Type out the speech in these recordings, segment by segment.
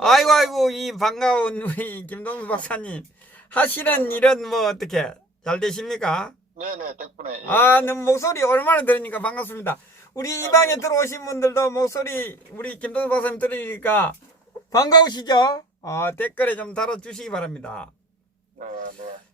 아이고, 안녕하세요. 아이고, 이 반가운 우리 김동수 박사님. 하시는 일은 뭐 어떻게 잘 되십니까? 네네, 덕분에, 예, 아, 예. 너무 목소리 오랜만에 들으니까 반갑습니다. 우리 이 아, 방에 네. 들어오신 분들도 목소리 우리 김동수 박사님 들으니까 반가우시죠? 댓글에 좀 달아주시기 바랍니다. 네,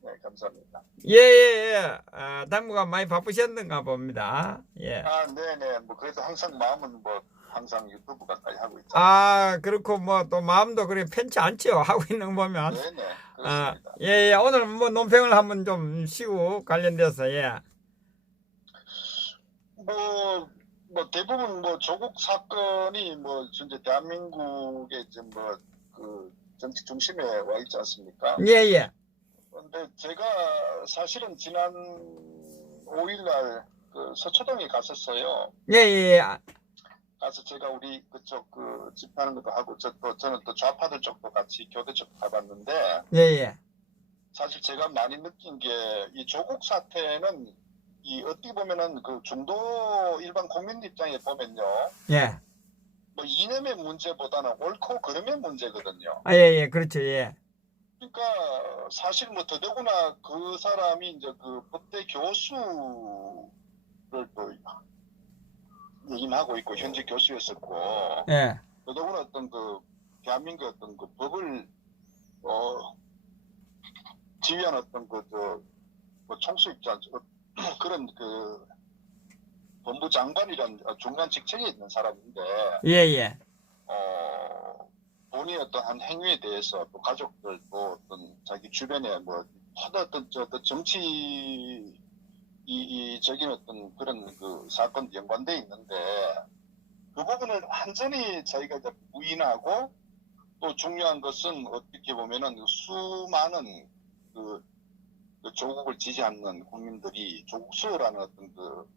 네, 감사합니다. 예, 예, 예. 당분간 많이 바쁘셨는가 봅니다. 예. 네네, 뭐, 그래도 항상 마음은 뭐, 항상 유튜브 가까이 하고 있잖아요. 그렇고 뭐 또 마음도 그렇게 편치 않죠. 하고 있는 거 보면. 네네, 그렇습니다. 예, 예. 오늘 뭐 논평을 한번 좀 쉬고 관련돼서, 예. 대부분 뭐, 조국 사건이 뭐, 현재 대한민국의 이제 뭐, 그, 정치 중심에 와 있지 않습니까? 예, 예. 근데 제가 사실은 지난 5일날 그 서초동에 갔었어요. 예, 예, 예. 가서 제가 우리 그쪽 그 집회하는 것도 하고 저는 또 좌파들 쪽도 같이 교대 쪽 가봤는데 예, 예. 사실 제가 많이 느낀 게 이 조국 사태는 이 어떻게 보면은 그 중도 일반 국민 입장에 보면요 예. 뭐 이념의 문제보다는 옳고 그름의 문제거든요. 예, 예. 그렇죠. 예. 그러니까 사실 뭐 더더구나 그 사람이 이제 그 법대 교수를 또 역임하고 있고 현재 교수였었고 예. 더더구나 어떤 그 대한민국 어떤 그 법을 지휘한 어떤 뭐 총수 입장 그런 그 법무 장관이란 중간 직책에 있는 사람인데 예, 예. 본인의 어떤 한 행위에 대해서 또 가족들 또 어떤 자기 주변에 뭐 어떤 정치 적인 어떤 그런 그 사건 연관돼 있는데 그 부분을 완전히 저희가 이제 부인하고 또 중요한 것은 어떻게 보면은 수많은 그 조국을 지지하는 국민들이 조국수라는 어떤 그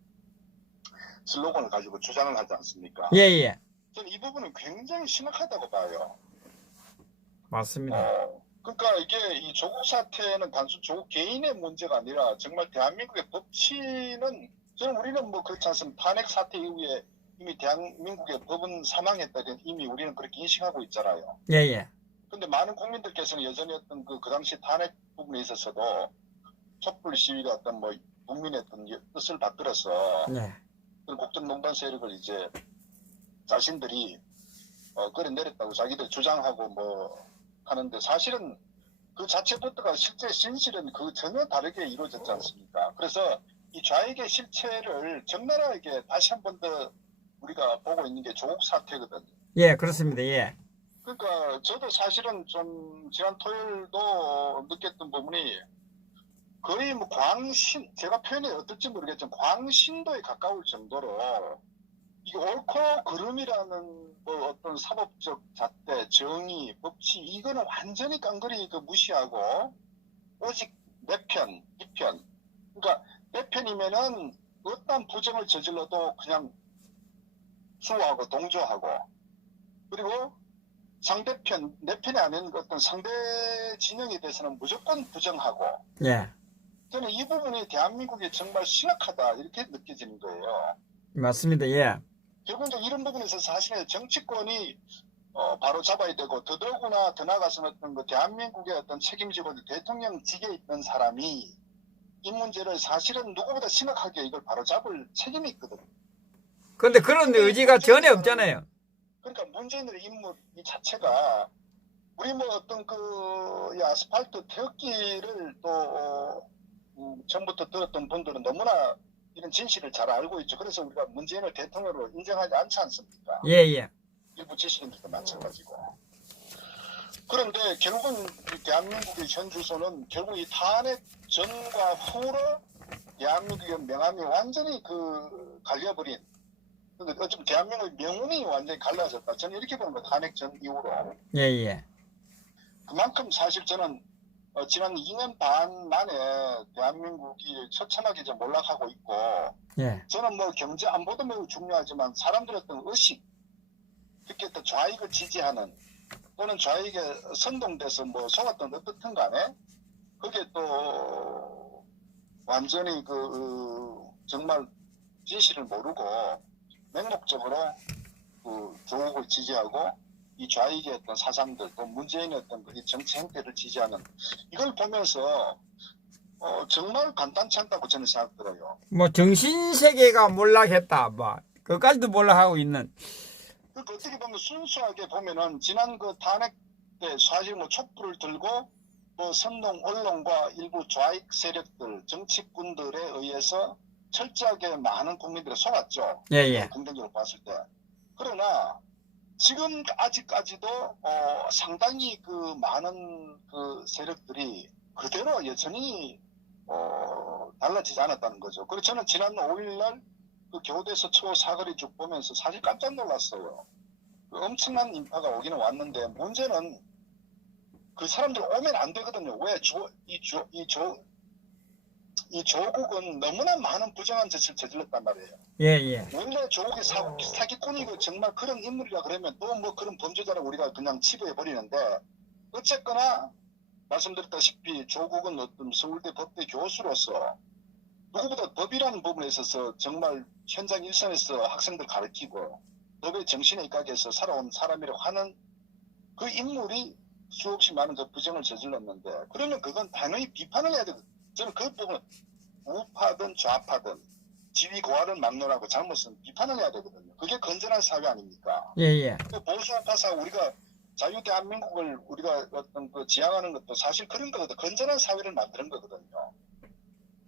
슬로건을 가지고 주장을 하지 않습니까? 예, 예. 저는 이 부분은 굉장히 심각하다고 봐요. 맞습니다. 그러니까 이게 이 조국 사태는 단순 조국 개인의 문제가 아니라 정말 대한민국의 법치는 저는 우리는 뭐 그렇지 않습니다. 탄핵 사태 이후에 이미 대한민국의 법은 사망했다 이미 우리는 그렇게 인식하고 있잖아요. 예, 예. 근데 많은 국민들께서는 여전히 어떤 그 당시 탄핵 부분에 있어서도 촛불 시위가 어떤 뭐 국민의 어떤 뜻을 받들어서 네. 그런 국정농단 세력을 이제 자신들이 끌어내렸다고 자기들 주장하고 뭐 하는데 사실은 그 자체부터가 실제 진실은 그 전혀 다르게 이루어졌지 않습니까? 그래서 이 좌익의 실체를 적나라하게 다시 한 번 더 우리가 보고 있는 게 조국 사태거든요. 예, 그렇습니다. 예. 그러니까 저도 사실은 좀 지난 토요일도 느꼈던 부분이 거의 뭐 제가 표현이 어떨지 모르겠지만 광신도에 가까울 정도로 이게 옳고 그름이라는 뭐 어떤 사법적 잣대, 정의, 법치 이거는 완전히 깡그리 무시하고 오직 내 편, 이 편. 그러니까 내 편이면은 어떤 부정을 저질러도 그냥 수호하고 동조하고 그리고 상대편, 내 편이 아닌 어떤 상대 진영에 대해서는 무조건 부정하고 예. 저는 이 부분이 대한민국이 정말 심각하다 이렇게 느껴지는 거예요. 맞습니다. 예. 결국 이제 이런 부분에서 사실은 정치권이 바로 잡아야 되고 더더구나 더 나아가서는 어떤 그 대한민국의 어떤 책임지고 대통령직에 있는 사람이 이 문제를 사실은 누구보다 심각하게 이걸 바로 잡을 책임이 있거든요. 근데 그런 의지가 전혀 없잖아요. 그러니까 문재인의 인물 이 자체가 우리 뭐 어떤 이 아스팔트 태극기를 또 전부터 들었던 분들은 너무나 이런 진실을 잘 알고 있죠. 그래서 우리가 문재인을 대통령으로 인정하지 않지 않습니까? 예, 예. 일부 지식인들도 마찬가지고. 그런데 결국은 대한민국의 현 주소는 결국 이 탄핵 전과 후로 대한민국의 명암이 완전히 갈려버린. 근데 어쩌면 대한민국의 명운이 완전히 갈라졌다. 저는 이렇게 보는 거예요. 탄핵 전 이후로. 예, 예. 그만큼 사실 저는 지난 2년 반 만에 대한민국이 처참하게 좀 몰락하고 있고 예. 저는 뭐 경제 안보도 매우 중요하지만 사람들의 어떤 의식 특히 또 좌익을 지지하는 또는 좌익에 선동돼서 뭐 속았던 어떻든 간에 그게 또 완전히 정말 진실을 모르고 맹목적으로 조국을 지지하고 이 좌익의 어떤 사상들, 또 문재인의 어떤 그 정치 행태를 지지하는 이걸 보면서 정말 간단치 않다고 저는 생각들어요. 뭐 정신세계가 몰락했다. 뭐 그까지도 몰락하고 있는. 그러니까 어떻게 보면 순수하게 보면은 지난 그 탄핵 때 사실 뭐 촛불을 들고 뭐 선동 언론과 일부 좌익 세력들, 정치꾼들에 의해서 철저하게 많은 국민들이 속았죠. 예예. 긍정적으로 봤을 때. 그러나 지금 아직까지도 상당히 그 많은 그 세력들이 그대로 여전히 달라지지 않았다는 거죠. 그래서 저는 지난 5일날 그 교대에서 처우 사거리 쭉 보면서 사실 깜짝 놀랐어요. 그 엄청난 인파가 오기는 왔는데 문제는 그 사람들 오면 안 되거든요. 왜? 이 조국은 너무나 많은 부정한 짓을 저질렀단 말이에요. 예예. 원래 조국이 사기꾼이고 정말 그런 인물이라 그러면 또 뭐 그런 범죄자를 우리가 그냥 치부해 버리는데 어쨌거나 말씀드렸다시피 조국은 어떤 서울대 법대 교수로서 누구보다 법이라는 부분에 있어서 정말 현장 일선에서 학생들 가르치고 법의 정신에 입각해서 살아온 사람이라고 하는 그 인물이 수없이 많은 그 부정을 저질렀는데 그러면 그건 당연히 비판을 해야 되거든요. 저는 그 부분은 우파든 좌파든 지위 고하를 막론하고 잘못은 비판을 해야 되거든요. 그게 건전한 사회 아닙니까? 예예. 보수 우파사 우리가 자유 대한민국을 우리가 어떤 그 지향하는 것도 사실 그런 거거든. 건전한 사회를 만드는 거거든요.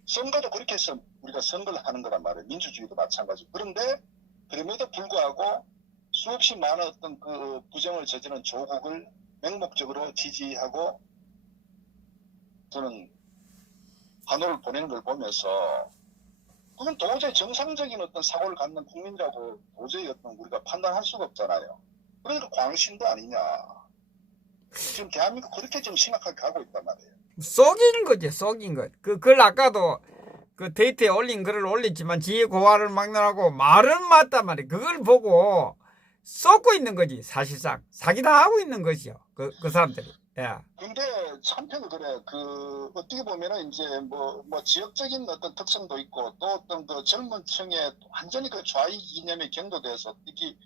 선거도 그렇게 해서 우리가 선거를 하는 거란 말이에요. 민주주의도 마찬가지고. 그런데 그럼에도 불구하고 수없이 많은 어떤 그 부정을 저지른 조국을 맹목적으로 지지하고 저는 환호를 보내는 걸 보면서 그건 도저히 정상적인 어떤 사고를 갖는 국민이라고 도저히 어떤 우리가 판단할 수가 없잖아요. 그러니까 광신도 아니냐. 지금 대한민국 그렇게 좀 심각하게 가고 있단 말이에요. 속인 거지, 속인 것. 글 아까도 그 데이트에 올린 글을 올렸지만 지혜 고하를 막론하고 말은 맞단 말이야. 그걸 보고 쏟고 있는 거지, 사실상. 사기 당하고 있는 것이요. 그 사람들이. 예. 근데 한편은 그래. 그 어떻게 보면은 이제 뭐 지역적인 어떤 특성도 있고 또 어떤 그 젊은 층에 완전히 그 좌익 이념에 경도돼서 특히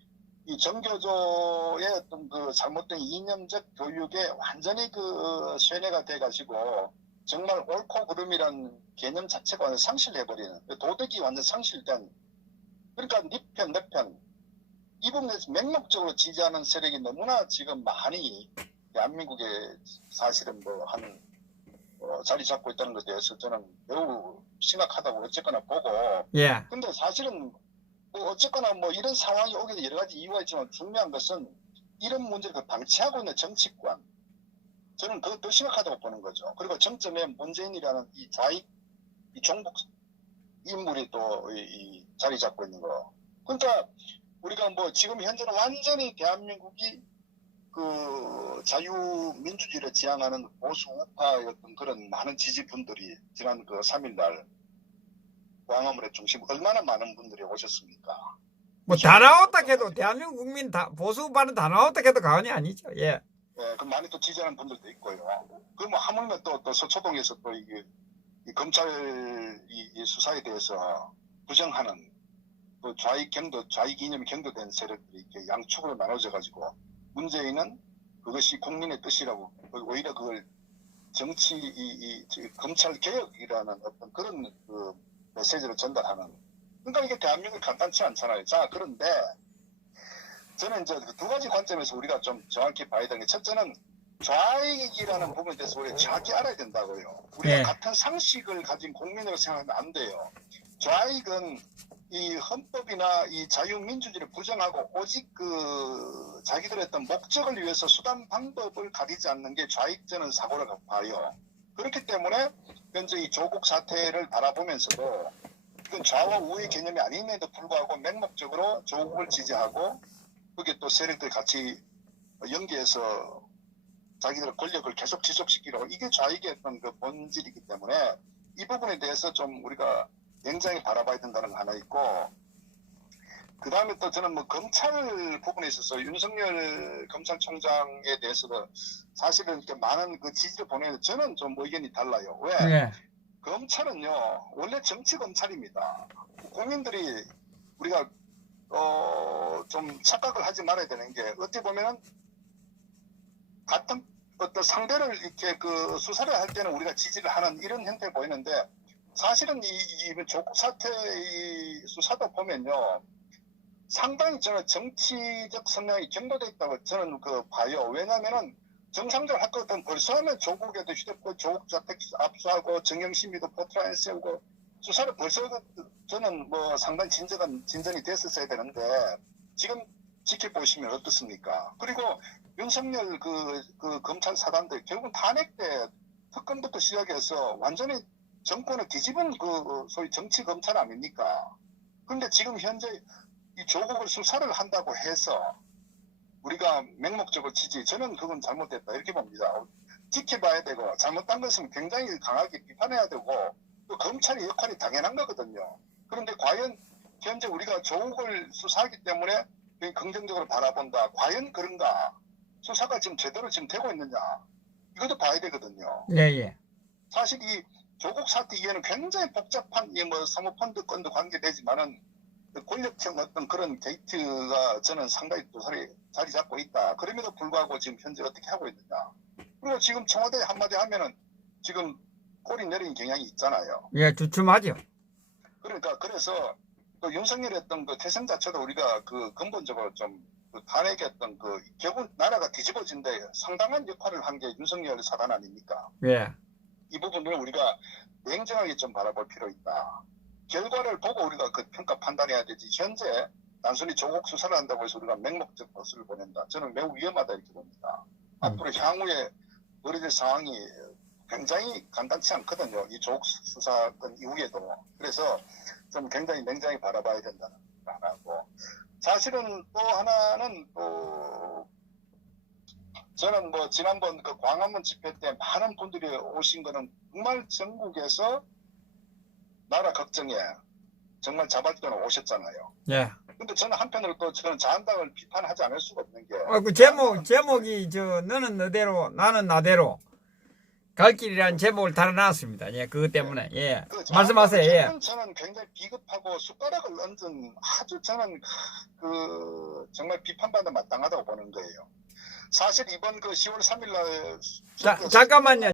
이 정교조의 어떤 그 잘못된 이념적 교육에 완전히 그 쇠뇌가 돼가지고 정말 옳고 그름이란 개념 자체가 완전 상실해버리는 도덕이 완전 상실된 그러니까 네 편 내 편 이 부분에서 맹목적으로 지지하는 세력이 너무나 지금 많이 대한민국에 사실은 뭐 한 자리 잡고 있다는 것에 대해서 저는 매우 심각하다고 어쨌거나 보고 예. 근데 사실은 뭐 어쨌거나 뭐 이런 상황이 오게 된 여러 가지 이유가 있지만 중요한 것은 이런 문제를 방치하고 있는 정치권 저는 그거 더 심각하다고 보는 거죠. 그리고 정점에 문재인이라는 이 좌익 이 종북 인물이 또 이 자리 잡고 있는 거. 그러니까 우리가 뭐 지금 현재는 완전히 대한민국이 그 자유민주주의를 지향하는 보수 우파였던 그런 많은 지지분들이 지난 그 3일날 광화문의 중심 얼마나 많은 분들이 오셨습니까? 뭐 다 나왔다 해도 대한민국 국민 다 보수파는 다 나왔다 해도 과언이 아니죠. 예. 예, 그 많이 또 지지하는 분들도 있고요. 그 뭐 하물며 또 서초동에서 또 이게 이 검찰 이 수사에 대해서 부정하는 또 좌익 이념이 경도된 세력들이 이렇게 양쪽으로 나눠져 가지고 문재인은 그것이 국민의 뜻이라고 오히려 그걸 정치 검찰 개혁이라는 어떤 그런 그 메시지를 전달하는 그러니까 이게 대한민국이 간단치 않잖아요. 자 그런데 저는 이제 두 가지 관점에서 우리가 좀 정확히 봐야 되는 게 첫째는 좌익이라는 부분에 대해서 우리가 정확히 알아야 된다고요. 우리가 예. 같은 상식을 가진 국민으로 생각하면 안 돼요. 좌익은 이 헌법이나 이 자유민주주의를 부정하고 오직 그 자기들의 어떤 목적을 위해서 수단 방법을 가리지 않는 게 좌익적인 사고라고 봐요. 그렇기 때문에 현재 이 조국 사태를 바라보면서도 이건 좌와 우의 개념이 아님에도 불구하고 맹목적으로 조국을 지지하고 거기에 또 세력들 같이 연계해서 자기들의 권력을 계속 지속시키려고 이게 좌익의 어떤 그 본질이기 때문에 이 부분에 대해서 좀 우리가 굉장히 바라봐야 된다는 거 하나 있고 그 다음에 또 저는 뭐 검찰 부분에 있어서 윤석열 검찰총장에 대해서도 사실은 이렇게 많은 그 지지를 보내는 저는 좀 의견이 달라요. 왜? 예. 검찰은요 원래 정치 검찰입니다. 국민들이 우리가 좀 착각을 하지 말아야 되는 게 어떻게 보면은 같은 어떤 상대를 이렇게 그 수사를 할 때는 우리가 지지를 하는 이런 형태 보이는데 사실은 이 조국 사태 이 수사도 보면요. 상당히 저는 정치적 성향이 경도돼 있다고 저는 그 봐요. 왜냐면은 정상적으로 할 것 같으면 벌써 하면 조국에도 휴대폰 조국 자택 압수하고 정영심이도 포트라인 세우고 수사를 벌써 저는 뭐 상당히 진전이 됐었어야 되는데 지금 지켜보시면 어떻습니까? 그리고 윤석열 그 검찰 사단들 결국 탄핵 때 특검부터 시작해서 완전히 정권을 뒤집은 그 소위 정치 검찰 아닙니까? 그런데 지금 현재 이 조국을 수사를 한다고 해서 우리가 맹목적으로 치지 저는 그건 잘못됐다 이렇게 봅니다. 지켜봐야 되고 잘못한 것은 굉장히 강하게 비판해야 되고 또 검찰의 역할이 당연한 거거든요. 그런데 과연 현재 우리가 조국을 수사하기 때문에 긍정적으로 바라본다. 과연 그런가? 수사가 지금 제대로 지금 되고 있느냐? 이것도 봐야 되거든요. 예. 사실 이 조국 사태 이후에는 굉장히 복잡한 이 뭐 사모펀드 건도 관계되지만은 권력형 어떤 그런 게이트가 저는 상당히 또 자리 잡고 있다. 그럼에도 불구하고 지금 현재 어떻게 하고 있느냐. 그리고 지금 청와대 한마디 하면은 지금 꼬리 내리는 경향이 있잖아요. 예, 주춤하죠. 그러니까 그래서 또 윤석열의 어떤 그 태생 자체도 우리가 그 근본적으로 좀 그 탄핵했던 그 결국 나라가 뒤집어진데 상당한 역할을 한 게 윤석열 사단 아닙니까? 예. 이 부분을 우리가 냉정하게 좀 바라볼 필요 있다. 결과를 보고 우리가 그 평가 판단해야 되지. 현재 단순히 조국 수사를 한다고 해서 우리가 맹목적 보수를 보낸다. 저는 매우 위험하다 이렇게 봅니다. 앞으로 향후에 벌어질 상황이 굉장히 간단치 않거든요. 이 조국 수사건 이후에도. 그래서 좀 굉장히 냉정히 바라봐야 된다는 하나고. 사실은 또 하나는 또 저는 뭐 지난번 그 광화문 집회 때 많은 분들이 오신 거는 정말 전국에서 나라 걱정에 정말 자발적으로 오셨잖아요. 예. 근데 저는 한편으로 또 저는 자한당을 비판하지 않을 수가 없는 게. 그 제목이 너는 너대로 나는 나대로 갈 길이라는 제목을 달아놨습니다. 예, 그것 때문에. 예. 말씀하세요. 예. 저는 굉장히 비겁하고 숟가락을 얹은 아주 저는 그 정말 비판받는 마땅하다고 보는 거예요. 사실 이번 그 10월 3일 날 잠깐만요.